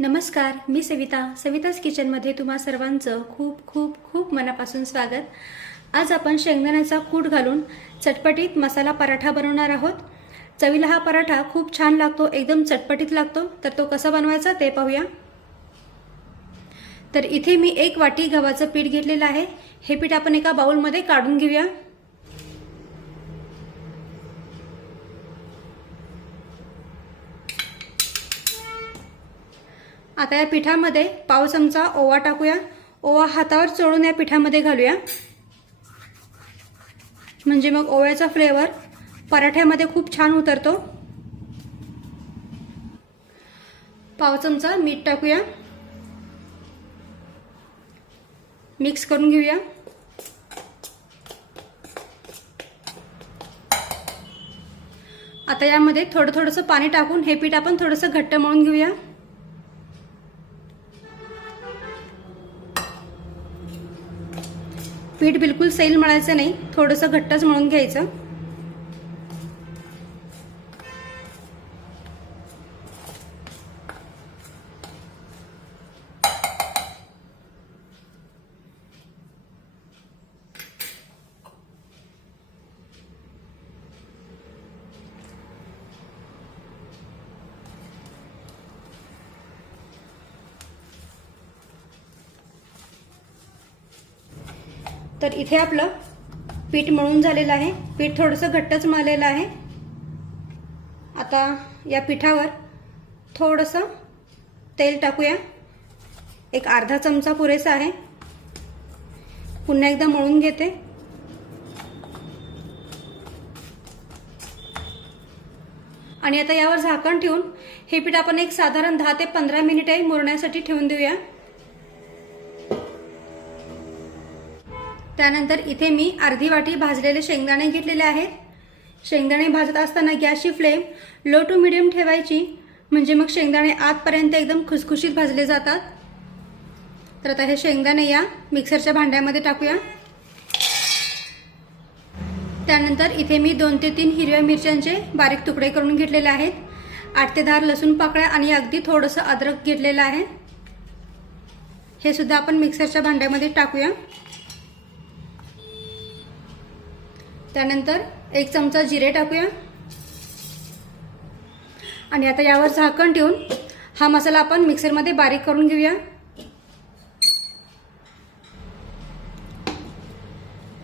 नमस्कार, मी सवितास किचनमध्ये तुम्हा सर्वांचं खूप खूप खूप मनापासून स्वागत। आज आपण शेंगदाण्याचा कूट घालून चटपटीत मसाला पराठा बनवणार आहोत। चवीला हा पराठा खूप छान लागतो, एकदम चटपटीत लागतो। तर तो कसा बनवायचा ते पाहूया। तर इथे मी 1 वाटी गव्हाचं पीठ घेतलेलं आहे। हे पीठ आपण एका बाउलमध्ये काढून घेऊया। आता या पिठामध्ये पाव चमचा ओवा टाकूया। ओवा हातावर चोळून या पिठामध्ये घालूया, म्हणजे मग ओव्याचा फ्लेवर पराठ्यामध्ये खूप छान उतरतो। पाव चमचा मीठ टाकूया, मिक्स करून घेऊया। आता यामध्ये थोडंसं पाणी टाकून हे पीठ आपण थोडंसं घट्ट मळून घेऊया। पीठ बिलकुल सैल मळायचं नाही, थोडंसं घट्टच मळून घ्यायचं। तर इथे आपलं पीठ मळून झालेलं आहे। पीठ थोडंसं घट्टच मळलेलं आहे। आता या पिठावर थोडंसं तेल टाकूया, एक अर्धा चमचा पुरेसा आहे। पुन्हा एकदा मळून घेते। आणि आता यावर झाकण ठेवून हे पीठ आपण एक साधारण 10 ते 15 मिनिटे मुरण्यासाठी ठेवून देऊया। त्यानंतर इथे मी अर्धी वाटी भाजलेले शेंगदाणे घेतलेले आहेत। शेंगदाणे भाजत असताना गॅसची फ्लेम लो टू मीडियम ठेवायची, म्हणजे मग शेंगदाणे आतपर्यंत एकदम खुसखुशीत भाजले जातात। तर आता हे शेंगदाणे या मिक्सरच्या भांड्यामध्ये टाकूया। त्यानंतर इथे मी 2 ते 3 हिरव्या मिरच्यांचे बारीक तुकडे करून घेतलेले आहेत। 8 ते 10 लसूण पाकळ्या आणि अगदी थोडंसं अद्रक घेतलेलं आहे। हे सुद्धा आपण मिक्सरच्या भांड्यामध्ये टाकूया। त्यानंतर 1 चमचा जिरे टाकूया आणि आता यावर झाकण ठेवून हा मसाला आपण मिक्सरमध्ये बारीक करून घेऊया।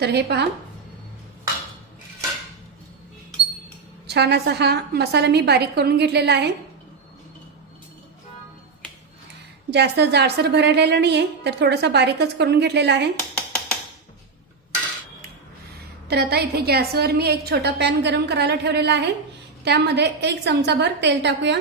तर हे पहा, छान असा हा मसाला मी बारीक करून घेतलेला आहे। जास्त जाडसर भरलेला नाहीये, तर थोडासा बारीकच करून घेतलेला आहे। तर आता इथे गॅसवर मी एक छोटा पॅन गरम करायला ठेवलेला आहे। त्यामध्ये 1 चमचाभर तेल टाकूया।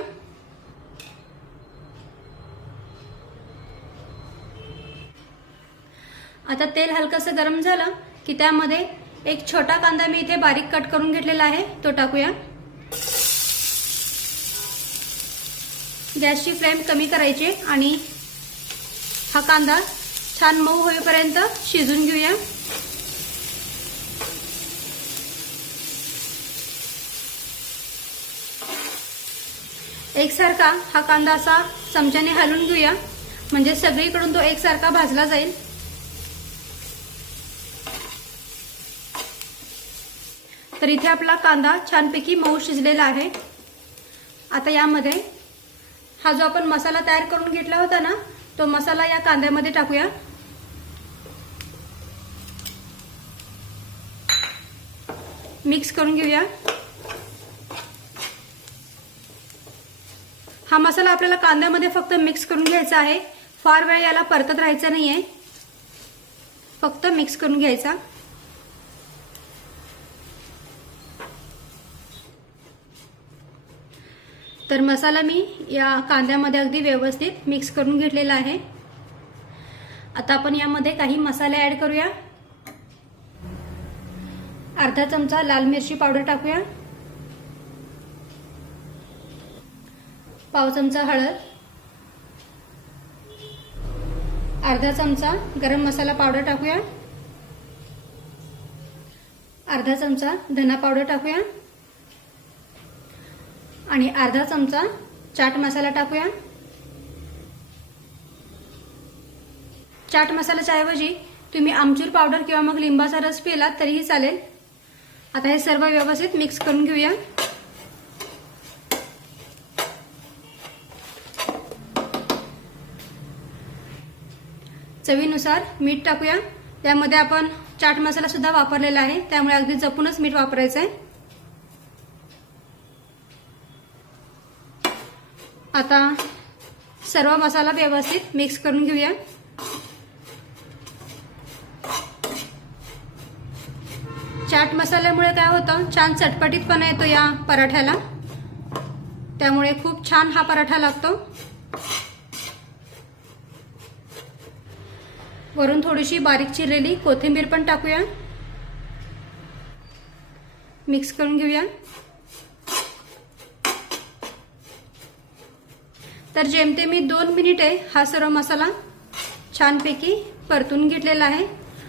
आता तेल हलकसं गरम झालं की त्यामध्ये एक छोटा कांदा मी इथे बारीक कट करून घेतलेला आहे, तो टाकूया। गॅसची फ्लेम कमी करायची आणि हा कांदा छान मऊ होईपर्यंत शिजून घेऊया। एकसारखा हा कांदा असा चमच्याने हलवून घेऊया, म्हणजे सगळीकडून तो एकसारखा भाजला जाईल। तर इथे आपला कांदा छानपैकी मऊ शिजलेला आहे। आता यामध्ये हा जो आपण मसाला तयार करून घेतला होता ना, तो मसाला या कांद्यामध्ये टाकूया। मिक्स करून घेऊया। हा मसाला आपल्याला कांद्यामध्ये फक्त मिक्स करून घ्यायचा आहे, फार वेळ याला परतत राहायचं नाहीये, फक्त मिक्स करून घ्यायचा। तर मसाला मी या कांद्यामध्ये अगदी व्यवस्थित मिक्स करून घेतलेला आहे। आता आपण यामध्ये काही मसाले ऍड करूया। अर्धा चमचा लाल मिरची पावडर टाकूया, पाव चमचा हळद, अर्धा चमचा गरम मसाला पावडर टाकूया, अर्धा चमचा धना पावडर टाकूया आणि अर्धा चमचा चाट मसाला टाकूया। चाट मसाल्याच्या ऐवजी तुम्ही आमचूर पावडर किंवा मग लिंबाचा रस पिला तरीही चालेल। आता हे सर्व व्यवस्थित मिक्स करून घेऊया। चवीनुसार मीठ टाकूया। त्यामध्ये आपण चाट मसाला सुद्धा वापरलेला आहे, त्यामुळे अगदी जपूनच मीठ वापरायचं आहे। आता सर्व मसाला व्यवस्थित मिक्स करून घेऊया। चाट मसाल्यामुळे काय होतं, छान चटपटीतपणा येतो या पराठ्याला, त्यामुळे खूप छान हा पराठा लागतो। वरून थोडीशी बारीक चिरलेली कोथिंबीर पण टाकूया, मिक्स करून घेऊया। तर जेमतेम मी 2 मिनिटे हा सर्व मसाला छानपैकी परतून घेतलेला आहे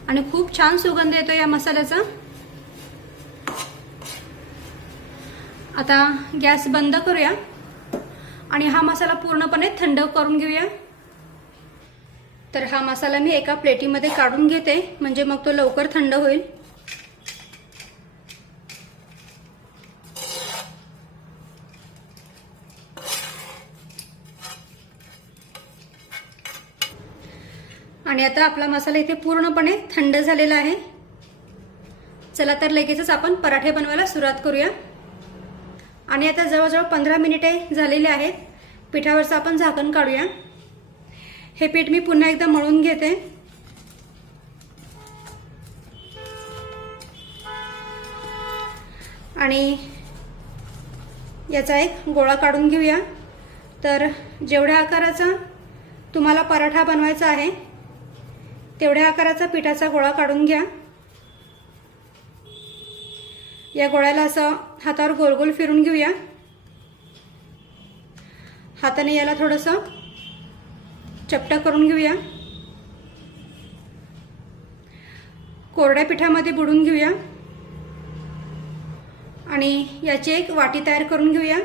आणि खूप छान सुगंध येतो या मसाल्याचा। आता गॅस बंद करूया आणि हा मसाला पूर्णपणे थंड करून घेऊया। तर हा मसाला मी एका प्लेटीमध्ये काढून घेते, म्हणजे मग तो लवकर थंड होईल। आणि आता आपला मसाला इथे पूर्णपणे थंड झालेला आहे। चला तर लगेचच आपण पराठे बनवायला सुरुवात करूया। आणि आता जवळजवळ 15 मिनिटे झालेली आहेत। पिठावरचं आपण झाकण काढूया। हे पीठ मी पुन्हा एकदा मळून घेते। आणि याचा एक गोळा काढून घेऊया। तर जेवढ्या आकाराचा तुम्हाला पराठा बनवायचा आहे तेवढ्या आकाराचा पिठाचा गोळा काढून घ्या। या गोळ्याला असं हातावर गोल गोल फिरून घेऊया। हाताने याला थोडंसं चपटा करून घेऊया। कोरड्या पिठामध्ये बुडवून घेऊया आणि याची एक वाटी तयार करून घेऊया।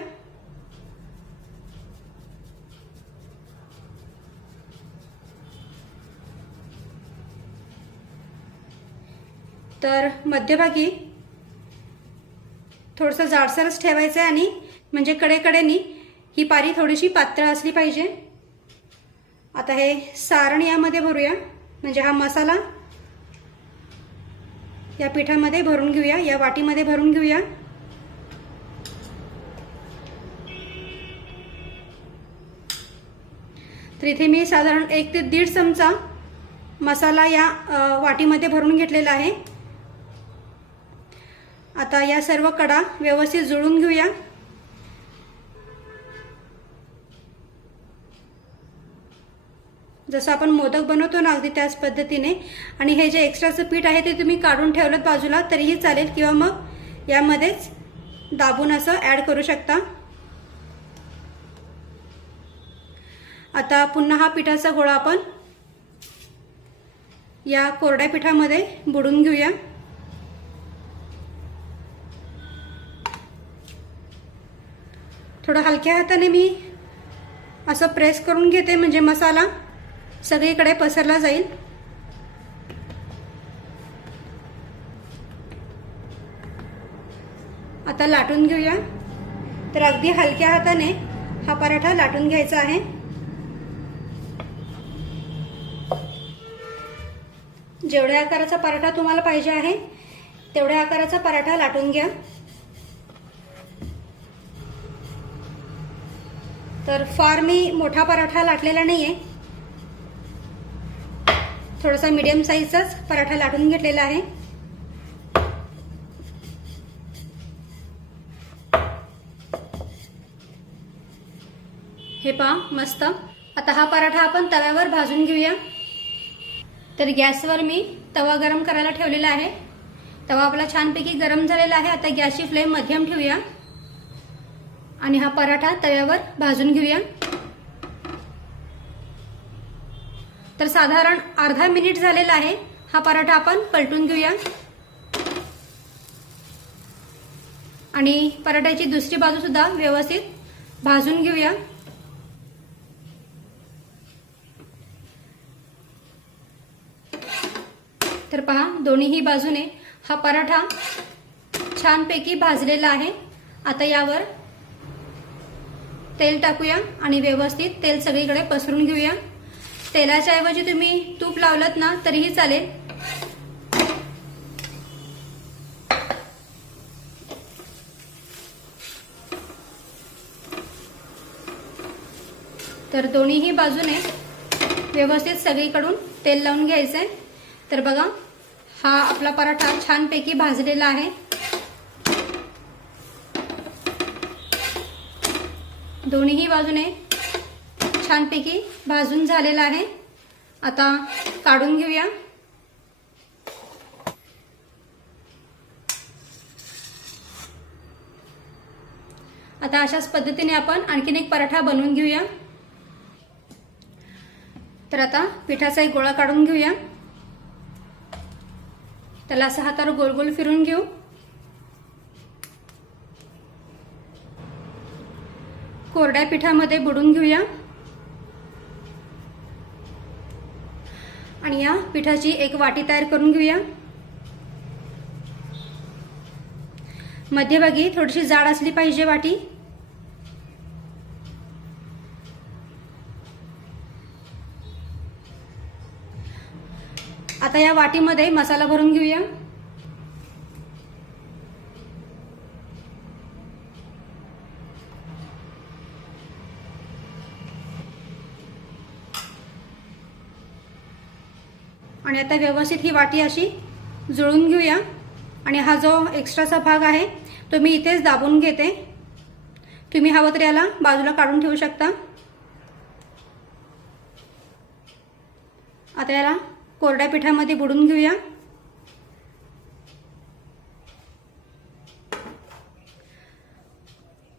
तर मध्यभागी थोडंसं जाडसरच ठेवायचं आहे आणि म्हणजे कडेकडेनी ही पारी थोडीशी पातळ असली पाहिजे। आता हे सारण यामध्ये भरूया, म्हणजे हा मसाला या पिठामध्ये भरून घेऊया, या वाटीमध्ये भरून घेऊया। तर इथे मी साधारण 1 ते 1.5 चमचा मसाला या वाटीमध्ये भरून घेतलेला आहे। आता या सर्व कडा व्यवस्थित जुळून घेऊया। जसं आपण मोदक बनवतो ना, अगदी त्याच पद्धतीने। आणि हे जे एक्स्ट्राचं पीठ आहे ते तुम्ही काढून ठेवलं बाजूला तरीही चालेल, किंवा मग यामध्येच दाबून असं ऍड करू शकता। आता पुन्हा हा पिठाचा गोळा आपण या कोरड्या पिठामध्ये बुडवून घेऊया। थोडं हलक्या हाताने मी असं प्रेस करून घेते, म्हणजे मसाला सगळीकडे पसरला जाईल। आता लाटून घेऊया। तर अगदी हलक्या हाताने हा पराठा लाटून घ्यायचा आहे। जेवढ्या आकाराचा पराठा तुम्हाला पाहिजे आहे तेवढ्या आकाराचा पराठा लाटून घ्या। तर फार मी मोठा पराठा लाटलेला नाहीये, थोडासा मीडियम साईजचाच पराठा लाटून घेतलेला आहे। हे पहा मस्त। आता हा पराठा आपण तव्यावर भाजून घेऊया। तर गॅसवर मी तवा गरम करायला ठेवलेला आहे। तवा आपला छानपैकी गरम झालेला आहे। आता गॅसची फ्लेम मध्यम ठेवूया आणि हा पराठा तव्यावर भाजून घेऊया। तर साधारण अर्धा मिनिट झालेला आहे। हा पराठा आपण पलटून घेऊया आणि पराठ्याची दुसरी बाजू सुद्धा व्यवस्थित भाजून घेऊया। तर पहा दोन्हीही बाजूने हा पराठा छानपैकी भाजलेला आहे। आता यावर तेल टाकूया आणि व्यवस्थित तेल सगळीकडे पसरून घेऊया। तेलाच्या ऐवजी तुम्ही तूप लावलत ना तरीही चालेल। तर दोन्हीही बाजूने व्यवस्थित सगळीकडून तेल लावून घ्यायचंय। तर बघा हा आपला पराठा छानपैकी भाजलेला आहे। दोन्हीही बाजूने छानपैकी भाजून झालेला आहे। आता काढून घेऊया। आता अशाच पद्धतीने आपण आणखीन एक पराठा बनवून घेऊया। तर आता पिठाचा एक गोळा काढून घेऊया। त्याला असं हातावर गोल गोल फिरून घेऊ। कोरड्या पिठामध्ये बुडवून घेऊया आणि या पिठाची एक वाटी तयार करून घेऊया। मध्यभागी थोडीशी जाड असली पाहिजे वाटी। आता या वाटीमध्ये मसाला भरून घेऊया। आणि आता व्यवस्थित ही वाटी अशी जुळून घेऊया आणि हा जो एक्स्ट्राचा भाग आहे तो मी इथेच दाबून घेते। तुम्ही हवं तर याला बाजूला काढून ठेवू शकता। आता याला कोरड्या पिठामध्ये बुडवून घेऊया।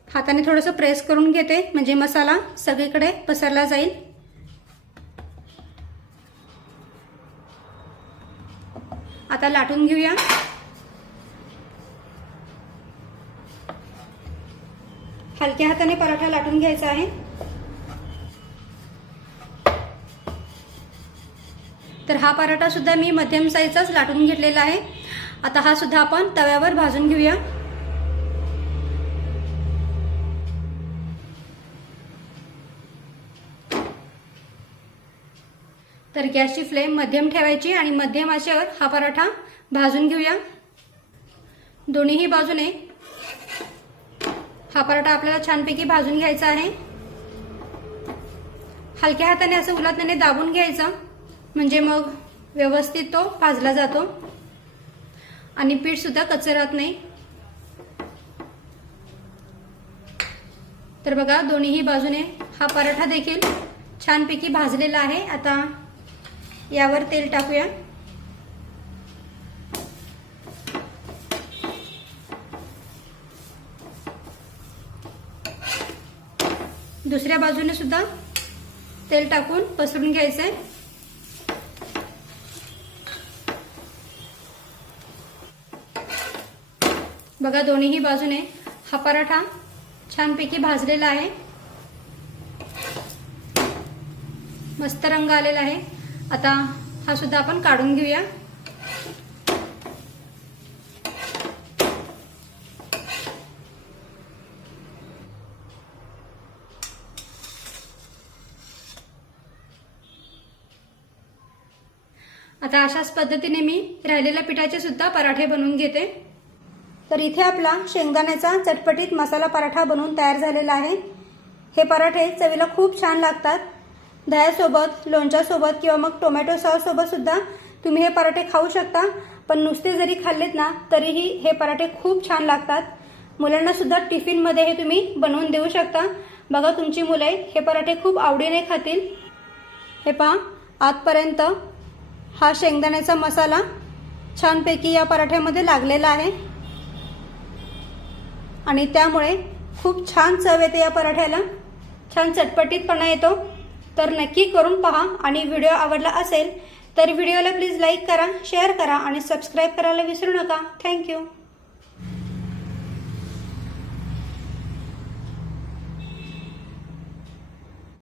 हाताने थोडंसं प्रेस करून घेते म्हणजे मसाला सगळीकडे पसरला जाईल। आता लाटून घेऊया। हलक्या हाताने पराठा लाटून घ्यायचा आहे। तर हा पराठा सुद्धा मी मध्यम साईजचाच लाटून घेतलेला आहे। आता हा सुद्धा आपण तव्यावर भाजून घेऊया। तर गॅसची फ्लेम मध्यम ठेवायची आणि मध्यम आचेवर हा पराठा भाजून घेऊया। दोन्हीही बाजूने हा पराठा आपल्याला छानपैकी भाजून घ्यायचा आहे। हलक्या हाताने असं उलटण्याने दाबून घ्यायचं म्हणजे मग व्यवस्थित तो भाजला जातो आणि पीठ सुद्धा कच्चं राहत नाही। तर बघा दोन्हीही बाजूने हा पराठा देखील छानपैकी भाजलेला आहे। आता यावर तेल टाकूया। दुसऱ्या बाजूने सुद्धा तेल टाकून पसरून घ्यायचंय। बघा दोन्हीही बाजूने हा पराठा छानपैकी भाजलेला आहे। मस्त रंग आलेला आहे। आता हा सुद्धा आपण काढून घेऊया। आता अशाच पद्धतीने मी राहिलेल्या पिठाचे सुद्धा पराठे बनवून घेते। तर इथे आपला शेंगदाण्याचा चटपटीत मसाला पराठा बनवून तयार झालेला आहे। हे पराठे चवीला खूप छान लागतात। दह्यासोबत, लोणच्यासोबत किंवा मग टोमॅटो सॉस सोबत सुद्धा तुम्ही हे पराठे खाऊ शकता। पण नुसते जरी खाल्लेत ना तरीही हे पराठे खूप छान लागतात। मुलांना सुद्धा टिफिनमध्ये हे तुम्ही बनवून देऊ शकता। बघा तुमची मुले हे पराठे खूप आवडीने खातील। हे पहा आतपर्यंत हा शेंगदाण्याचा मसाला छानपैकी या पराठ्यामध्ये लागलेला आहे आणि त्यामुळे खूप छान चव येते या पराठ्याला। छान चटपटीतपणा येतो। तर नक्की करून पहा आणि व्हिडिओ आवडला असेल तर व्हिडिओला प्लीज लाईक करा, शेअर करा आणि सबस्क्राईब करायला विसरू नका। थँक्यू।